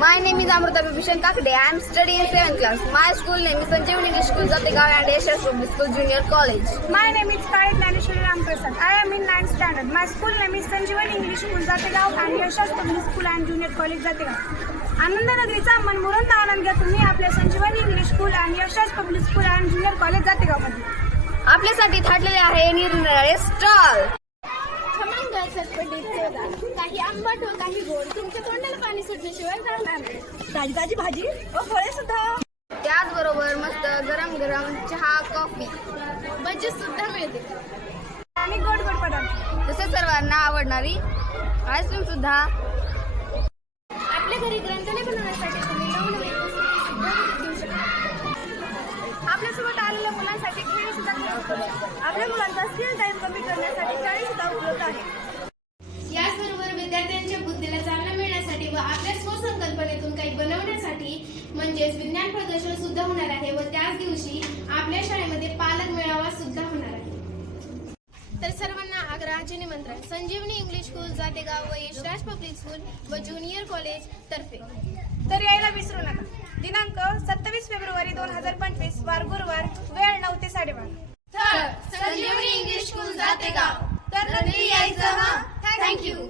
My name is Amrita Bibhishan Kakade. I am studying in 7th class. My school name is Sanjeevani English School, Zategaon and Yashas Public School Junior College. My name is Kari Gnaneshwari Ramprasad. I am in 9th standard. My school name is Sanjeevani English School, Zategaon and Yashas Public School and Junior College, Zategaon. आनंदनगरीचा मनमुरुंद आनंद घ्या तुम्ही आपल्या संजीवनी English school आणि यशस public school आणि junior college Jategaon मध्ये. आपल्यासाठी थाटलेले आहे निरनिराळे stall. खमंग चटपटीत चवदार, काही आंबट व काही गोड, तुमच्या तोंडाला पाणी सुटल्याशिवाय राहणार नाही. ताजी ताजी भाजी व फळे सुद्धा. त्याचबरोबर मस्त गरम गरम चहा, कॉफी, भजी सुद्धा मिळते आणि गोड गोड पदार्थ. तसेच सर्वांना आवडणारी आईस्क्रीम सुद्धा. आपल्या घरी ग्रंथालय बनवण्यासाठी तुम्ही नवनवीन पुस्तके सुद्धा घेऊ शकता. आपल्यासोबत आलेल्या मुलांसाठी खेळ सुद्धा खेळू शकतो. आपल्या मुलांचा स्क्रीन टाइम कमी करण्यासाठी शाळा सुद्धा उपलब्ध आहे. याचबरोबर विद्यार्थ्यांच्या बुद्धीला चालना मिळण्यासाठी व आपल्या स्वसंकल्पनेतून काही बनवण्यासाठी म्हणजेच विज्ञान प्रदर्शन सुद्धा होणार आहे व त्याच दिवशी आपल्या शाळेमध्ये पालक मेळावा सुद्धा होणार आहे. तर सर्वांना आग्रहाचे निमंत्रण संजीवनी इंग्लिश स्कूल जातेगाव व यशराज पब्लिक स्कूल व ज्युनियर कॉलेज तर्फे. तर यायला विसरू नका. दिनांक 27 फेब्रुवारी 2025 वार गुरुवार, वेळ 9 ते 12:30. संजीवनी इंग्लिश स्कूल जातेगाव. तर नक्की यायचं. थँक्यू.